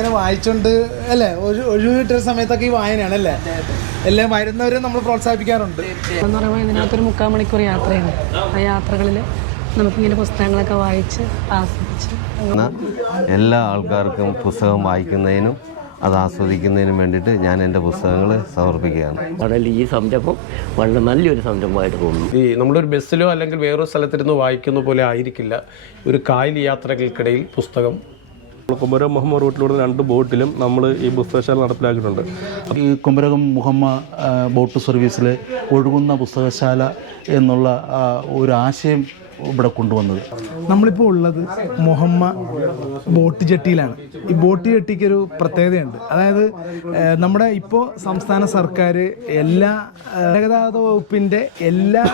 ഇങ്ങനെ വായിച്ചോണ്ട് അല്ലേ? ഒരു ഒഴിവ് കിട്ടുന്ന സമയത്തൊക്കെ ഈ വായനയാണ് അല്ലേ? എല്ലാം വരുന്നവരെ നമ്മൾ പ്രോത്സാഹിപ്പിക്കാറുണ്ട്. എന്ന് പറയുമ്പോൾ ഇതിനകത്തൊരു മുക്കാൽ മണിക്കൂർ യാത്രയാണ്. ആ യാത്രകളിൽ നമുക്കിങ്ങനെ പുസ്തകങ്ങളൊക്കെ വായിച്ച് ആസ്വദിച്ച് എല്ലാ ആൾക്കാർക്കും പുസ്തകം വായിക്കുന്നതിനും അത് ആസ്വദിക്കുന്നതിനും വേണ്ടിയിട്ട് ഞാൻ എന്റെ പുസ്തകങ്ങൾ സമർപ്പിക്കുകയാണ്. വളരെ ഈ സംരംഭം വളരെ നല്ലൊരു സംരംഭമായിട്ട് തോന്നുന്നു. ഈ നമ്മളൊരു ബസ്സിലോ അല്ലെങ്കിൽ വേറൊരു സ്ഥലത്തിരുന്ന് വായിക്കുന്ന പോലെ ആയിരിക്കില്ല. ഒരു കായൽ യാത്രകൾക്കിടയിൽ പുസ്തകം കുമരകം മുഹമ്മദ് റൂട്ടിലൂടെ രണ്ട് ബോട്ടിലും നമ്മൾ ഈ പുസ്തകശാല നടപ്പിലാക്കിയിട്ടുണ്ട്. ഈ കുമരകം മുഹമ്മ ബോട്ട് സർവീസിൽ ഒഴുകുന്ന പുസ്തകശാല എന്നുള്ള ഒരു ആശയം ഇവിടെ കൊണ്ടുവന്നത്? നമ്മളിപ്പോൾ ഉള്ളത് മുഹമ്മ ബോട്ട് ജെട്ടിയിലാണ്. ഈ ബോട്ട് ജെട്ടിക്ക് ഒരു പ്രത്യേകതയുണ്ട്. അതായത് നമ്മുടെ ഇപ്പോൾ സംസ്ഥാന സർക്കാർ എല്ലാ ഗതാഗത വകുപ്പിന്റെ എല്ലാ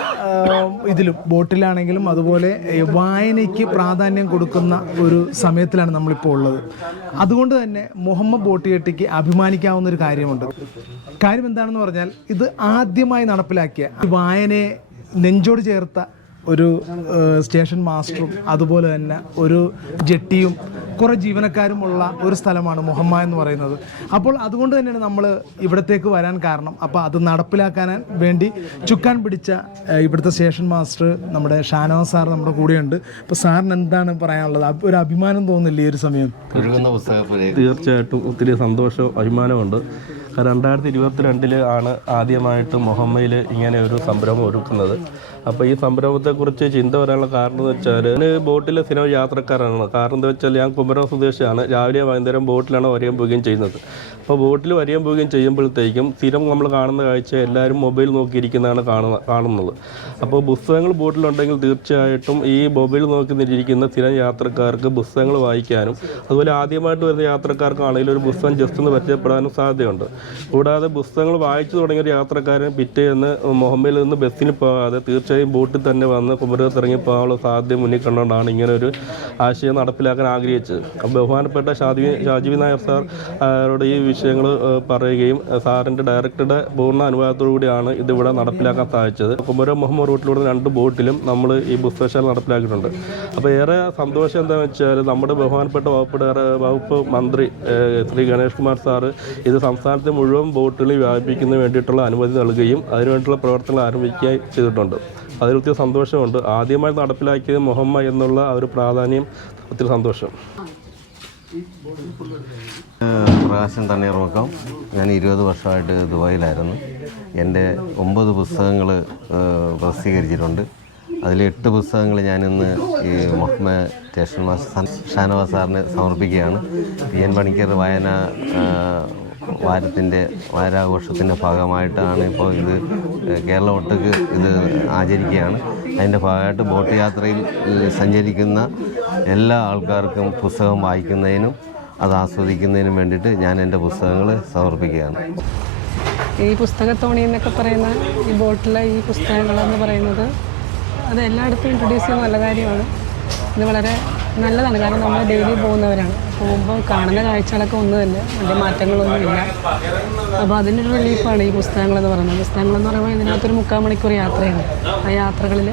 ഇതിലും ബോട്ടിലാണെങ്കിലും അതുപോലെ വായനയ്ക്ക് പ്രാധാന്യം കൊടുക്കുന്ന ഒരു സമയത്തിലാണ് നമ്മളിപ്പോൾ ഉള്ളത്. അതുകൊണ്ട് തന്നെ മുഹമ്മ ബോട്ട് ജെട്ടിക്ക് അഭിമാനിക്കാവുന്ന ഒരു കാര്യമുണ്ട്. കാര്യം എന്താണെന്ന് പറഞ്ഞാൽ ഇത് ആദ്യമായി നടപ്പിലാക്കിയ വായനയെ നെഞ്ചോട് ചേർത്ത ഒരു സ്റ്റേഷൻ മാസ്റ്ററും അതുപോലെ തന്നെ ഒരു ജെട്ടിയും കുറേ ജീവനക്കാരുമുള്ള ഒരു സ്ഥലമാണ് മുഹമ്മ എന്ന് പറയുന്നത്. അപ്പോൾ അതുകൊണ്ട് തന്നെയാണ് നമ്മൾ ഇവിടത്തേക്ക് വരാൻ കാരണം. അപ്പോൾ അത് നടപ്പിലാക്കാൻ വേണ്ടി ചുക്കാൻ പിടിച്ച ഇവിടുത്തെ സ്റ്റേഷൻ മാസ്റ്റർ നമ്മുടെ ഷാനവാസ് സാർ നമ്മുടെ കൂടെയുണ്ട്. അപ്പോൾ സാറിന് എന്താണ് പറയാനുള്ളത്? ഒരു അഭിമാനം തോന്നില്ല ഈ ഒരു സമയം? തീർച്ചയായിട്ടും ഒത്തിരി സന്തോഷവും അഭിമാനമുണ്ട്. കാരണം രണ്ടായിരത്തി ഇരുപത്തിരണ്ടിൽ ആണ് ആദ്യമായിട്ട് മുഹമ്മയിൽ ഇങ്ങനെ ഒരു സംരംഭം ഒരുക്കുന്നത്. അപ്പോൾ ഈ സംരംഭത്തെക്കുറിച്ച് ചിന്ത വരാനുള്ള കാരണം എന്ന് വെച്ചാൽ ഞാൻ ബോട്ടിലെ സിനിമ യാത്രക്കാരാണ് കാരണം എന്താ വെച്ചാൽ ഞാൻ കുമരകം സ്വദേശിയാണ്. രാവിലെ വൈകുന്നേരം ബോട്ടിലാണ് വരികയും പോവുകയും ചെയ്യുന്നത്. അപ്പോൾ ബോട്ടിൽ വരികയും പോവുകയും ചെയ്യുമ്പോഴത്തേക്കും സ്ഥിരം നമ്മൾ കാണുന്ന കാഴ്ച എല്ലാവരും മൊബൈൽ നോക്കിയിരിക്കുന്നതാണ് കാണുന്ന കാണുന്നത്. അപ്പോൾ പുസ്തകങ്ങൾ ബോട്ടിലുണ്ടെങ്കിൽ തീർച്ചയായിട്ടും ഈ മൊബൈൽ നോക്കി നിന്നിരിക്കുന്ന സ്ഥിരം യാത്രക്കാർക്ക് പുസ്തകങ്ങൾ വായിക്കാനും അതുപോലെ ആദ്യമായിട്ട് വരുന്ന യാത്രക്കാർക്കാണെങ്കിലും ഒരു പുസ്തകം ജസ്റ്റ് ഒന്ന് പരിചയപ്പെടാനും സാധ്യതയുണ്ട്. കൂടാതെ പുസ്തകങ്ങൾ വായിച്ചു തുടങ്ങിയ ഒരു യാത്രക്കാരൻ പിറ്റേന്ന് മുഹമ്മയിൽ നിന്ന് ബസ്സിന് പോകാതെ തീർച്ചയായും ബോട്ടിൽ തന്നെ വന്ന് കുമരകത്ത് ഇറങ്ങി പോകാനുള്ള സാധ്യത മുന്നിൽ കണ്ടുകൊണ്ടാണ് ഇങ്ങനെ ഒരു ആശയം നടപ്പിലാക്കാൻ ആഗ്രഹിച്ചത്. ബഹുമാനപ്പെട്ട ഷാജി ഷാജിബി നായർ സാർ ഈ വിഷയങ്ങൾ പറയുകയും സാറിന്റെ ഡയറക്ടറുടെ പൂർണ അനുവാദത്തോടു കൂടിയാണ് ഇതിവിടെ നടപ്പിലാക്കാൻ സാധിച്ചത്. കുമരം മുഹമ്മദ് റൂട്ടിലൂടെ രണ്ട് ബോട്ടിലും നമ്മൾ ഈ പുസ്തകശാല നടപ്പിലാക്കിയിട്ടുണ്ട്. അപ്പോൾ ഏറെ സന്തോഷം എന്താണെന്ന് വെച്ചാൽ നമ്മുടെ ബഹുമാനപ്പെട്ട വകുപ്പ് വകുപ്പ് മന്ത്രി ശ്രീ ഗണേഷ് കുമാർ സാറ് ഇത് സംസ്ഥാനത്തെ മുഴുവൻ ബോട്ടുകളിൽ വ്യാപിപ്പിക്കുന്നതിന് വേണ്ടിയിട്ടുള്ള അനുമതി നൽകുകയും അതിനുവേണ്ടിയുള്ള പ്രവർത്തനങ്ങൾ ആരംഭിക്കുകയും ചെയ്തിട്ടുണ്ട്. അതിൽ ഒത്തിരി സന്തോഷമുണ്ട്. ആദ്യമായി നടപ്പിലാക്കിയത് മുഹമ്മ എന്നുള്ള ആ ഒരു പ്രാധാന്യം ഒത്തിരി സന്തോഷം. പ്രകാശൻ തണ്ണീർമുക്കം ഞാൻ ഇരുപത് വർഷമായിട്ട് ദുബായിലായിരുന്നു. എന്റെ ഒമ്പത് പുസ്തകങ്ങൾ പ്രസിദ്ധീകരിച്ചിട്ടുണ്ട്. അതിൽ എട്ട് പുസ്തകങ്ങൾ ഞാനിന്ന് ഈ മുഹമ്മദ് സ്റ്റേഷൻ മാസ്റ്റർ ഷാനവാസ് സാറിന് സമർപ്പിക്കുകയാണ്. പി എൻ പണിക്കർ വായന വാരത്തിന്റെ വാരാഘോഷത്തിന്റെ ഭാഗമായിട്ടാണ് ഇപ്പോൾ ഇത് കേരള ഒട്ടക്ക് ഇത് ആചരിക്കുകയാണ്. അതിന്റെ ഭാഗമായിട്ട് ബോട്ട് യാത്രയിൽ സഞ്ചരിക്കുന്ന എല്ലാ ആൾക്കാർക്കും പുസ്തകം വായിക്കുന്നതിനും അത് ആസ്വദിക്കുന്നതിനും വേണ്ടിയിട്ട് ഞാൻ എന്റെ പുസ്തകങ്ങൾ സമർപ്പിക്കുകയാണ്. ഈ പുസ്തകത്തോണി എന്നൊക്കെ പറയുന്ന ഈ ബോട്ടിലെ ഈ പുസ്തകങ്ങളെന്ന് പറയുന്നത് അത് എല്ലായിടത്തും ഇൻട്രൊഡ്യൂസ് ചെയ്യുന്ന നല്ല കാര്യമാണ്. ഇത് വളരെ നല്ലതാണ്. കാരണം നമ്മൾ ഡെയിലി പോകുന്നവരാണ്. പോകുമ്പോൾ കാണുന്ന കാഴ്ചകളൊക്കെ ഒന്ന് തന്നെ അതിന്റെ മാറ്റങ്ങളൊന്നുമില്ല. അപ്പോൾ അതിനൊരു റിലീഫാണ് ഈ പുസ്തകങ്ങളെന്ന് പറയുന്നത്. പുസ്തകങ്ങളെന്ന് പറയുമ്പോൾ ഇതിനകത്തൊരു മുക്കാൽ മണിക്കൂർ യാത്രയാണ്. ആ യാത്രകളിൽ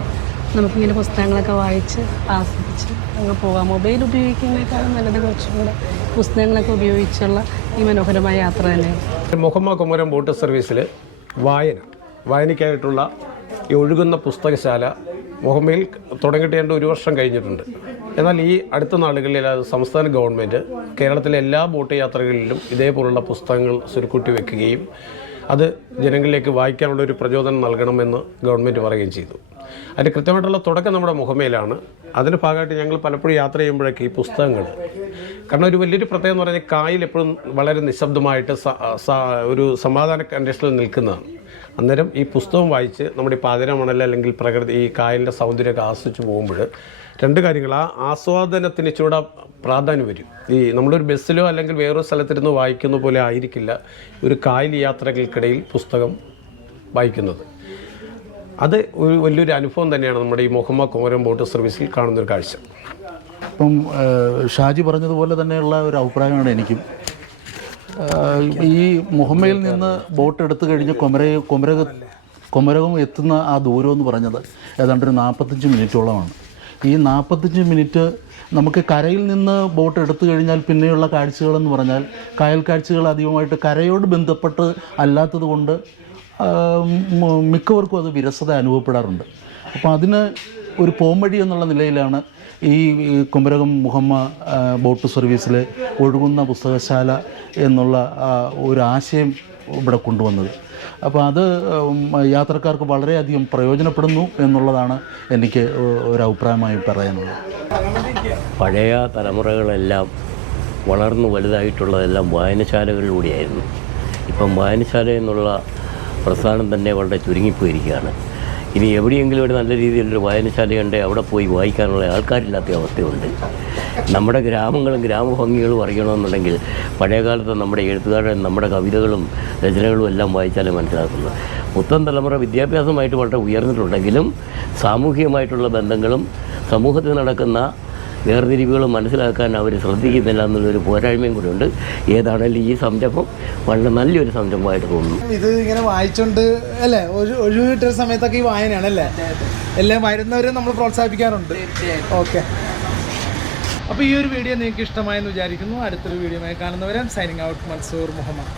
നമുക്കിങ്ങനെ പുസ്തകങ്ങളൊക്കെ വായിച്ച് ആസ്വദിച്ച് അങ്ങ് പോകാം. മൊബൈൽ ഉപയോഗിക്കുന്നതിനേക്കാളും നല്ലത് കുറച്ചും കൂടെ പുസ്തകങ്ങളൊക്കെ ഉപയോഗിച്ചുള്ള ഈ മനോഹരമായ യാത്ര തന്നെയാണ്. മുഹമ്മ കുമരം ബോട്ട് സർവീസിൽ വായന വായനയ്ക്കായിട്ടുള്ള ഈ ഒഴുകുന്ന പുസ്തകശാല മുഹമ്മയിൽ തുടങ്ങിയിട്ട് രണ്ട് ഒരു വർഷം കഴിഞ്ഞിട്ടുണ്ട്. എന്നാൽ ഈ അടുത്ത നാളുകളിൽ അത് സംസ്ഥാന ഗവൺമെന്റ് കേരളത്തിലെ എല്ലാ ബോട്ട് യാത്രകളിലും ഇതേപോലുള്ള പുസ്തകങ്ങൾ സുരുക്കൂട്ടി വെക്കുകയും അത് ജനങ്ങളിലേക്ക് വായിക്കാനുള്ള ഒരു പ്രചോദനം നൽകണമെന്ന് ഗവൺമെന്റ് പറയുകയും ചെയ്തു. അതിന്റെ കൃത്യമായിട്ടുള്ള തുടക്കം നമ്മുടെ മുഖമേലാണ്. അതിന്റെ ഭാഗമായിട്ട് ഞങ്ങൾ പലപ്പോഴും യാത്ര ചെയ്യുമ്പോഴൊക്കെ ഈ പുസ്തകങ്ങൾ കാരണം ഒരു വലിയൊരു പ്രത്യേകത എന്ന് പറഞ്ഞാൽ കായൽ എപ്പോഴും വളരെ നിശബ്ദമായിട്ട് ഒരു സമാധാന കണ്ടീഷനിൽ നിൽക്കുന്നതാണ്. അന്നേരം ഈ പുസ്തകം വായിച്ച് നമ്മുടെ ഈ പാതിരമണൽ അല്ലെങ്കിൽ പ്രകൃതി ഈ കായലിന്റെ സൗന്ദര്യമൊക്കെ ആസ്വദിച്ച് പോകുമ്പോൾ രണ്ട് കാര്യങ്ങൾ ആ ആസ്വാദനത്തിന് ഇച്ചിരൂടെ പ്രാധാന്യം വരും. ഈ നമ്മളൊരു ബസ്സിലോ അല്ലെങ്കിൽ വേറൊരു സ്ഥലത്തിരുന്ന് വായിക്കുന്ന പോലെ ആയിരിക്കില്ല ഒരു കായൽ യാത്രകൾക്കിടയിൽ പുസ്തകം വായിക്കുന്നത്. അത് ഒരു വലിയൊരു അനുഭവം തന്നെയാണ് നമ്മുടെ ഈ മുഹമ്മ കോരം ബോട്ട് സർവീസിൽ കാണുന്നൊരു കാഴ്ച. ഇപ്പം ഷാജി പറഞ്ഞതുപോലെ തന്നെയുള്ള ഒരു അഭിപ്രായമാണ് എനിക്കും. ഈ മുഹമ്മയിൽ നിന്ന് ബോട്ട് എടുത്തു കഴിഞ്ഞ് കൊമര കൊമരക കൊമരകം എത്തുന്ന ആ ദൂരം എന്ന് പറഞ്ഞത് ഏതാണ്ട് ഒരു നാൽപ്പത്തഞ്ച് മിനിറ്റോളമാണ്. ഈ നാൽപ്പത്തഞ്ച് മിനിറ്റ് നമുക്ക് കരയിൽ നിന്ന് ബോട്ട് എടുത്തു കഴിഞ്ഞാൽ പിന്നെയുള്ള കാഴ്ചകളെന്ന് പറഞ്ഞാൽ കായൽ കാഴ്ചകൾ അധികമായിട്ട് കരയോട് ബന്ധപ്പെട്ട് അല്ലാത്തത് കൊണ്ട് മിക്കവർക്കും അത് വിരസത അനുഭവപ്പെടാറുണ്ട്. അപ്പോൾ അതിന് ഒരു പോംവഴി എന്നുള്ള നിലയിലാണ് ഈ കുമരകം മുഹമ്മ ബോട്ട് സർവീസിലെ ഒഴുകുന്ന പുസ്തകശാല എന്നുള്ള ഒരു ആശയം ഇവിടെ കൊണ്ടുവന്നത്. അപ്പോൾ അത് യാത്രക്കാർക്ക് വളരെയധികം പ്രയോജനപ്പെടുന്നു എന്നുള്ളതാണ് എനിക്ക് ഒരു അഭിപ്രായമായി പറയാനുള്ളത്. പഴയ തലമുറകളെല്ലാം വളർന്നു വലുതായിട്ടുള്ളതെല്ലാം വായനശാലകളിലൂടെയായിരുന്നു. ഇപ്പം വായനശാല എന്നുള്ള പ്രസ്ഥാനം തന്നെ വളരെ ചുരുങ്ങിപ്പോയിരിക്കുകയാണ്. ഇനി എവിടെയെങ്കിലും ഒരു നല്ല രീതിയിലൊരു വായനശാലയുണ്ട് അവിടെ പോയി വായിക്കാനുള്ള ആൾക്കാരില്ലാത്ത അവസ്ഥയുണ്ട്. നമ്മുടെ ഗ്രാമങ്ങളും ഗ്രാമഭംഗികളും അറിയണമെന്നുണ്ടെങ്കിൽ പഴയകാലത്ത് നമ്മുടെ എഴുത്തുകാരുടെ നമ്മുടെ കവിതകളും രചനകളും എല്ലാം വായിച്ചാലേ മനസ്സിലാക്കുന്നത് പുത്തൻ തലമുറ വിദ്യാഭ്യാസമായിട്ട് വളരെ ഉയർന്നിട്ടുണ്ടെങ്കിലും സാമൂഹികമായിട്ടുള്ള ബന്ധങ്ങളും സമൂഹത്തിൽ നടക്കുന്ന വേർതിരിവുകളും മനസ്സിലാക്കാൻ അവർ ശ്രദ്ധിക്കുന്നില്ല എന്നുള്ളൊരു പോരായ്മയും കൂടെ ഉണ്ട് ഏതാണെങ്കിലും ഈ സംരംഭം? വളരെ നല്ലൊരു സംരംഭമായിട്ട് തോന്നുന്നു. ഇത് ഇങ്ങനെ വായിച്ചുകൊണ്ട് അല്ലേ? ഒരു ഒഴിവ് കിട്ടുന്ന സമയത്തൊക്കെ ഈ വായനയാണ് അല്ലേ? എല്ലാം വരുന്നവരെ നമ്മൾ പ്രോത്സാഹിപ്പിക്കാറുണ്ട്. ഓക്കെ. അപ്പോൾ ഈ ഒരു വീഡിയോ നിങ്ങൾക്ക് ഇഷ്ടമായെന്ന് വിചാരിക്കുന്നു. അടുത്തൊരു വീഡിയോയുമായി കാണുന്നവരെ സൈനിങ് ഔട്ട് മൻസൂർ മുഹമ്മദ്.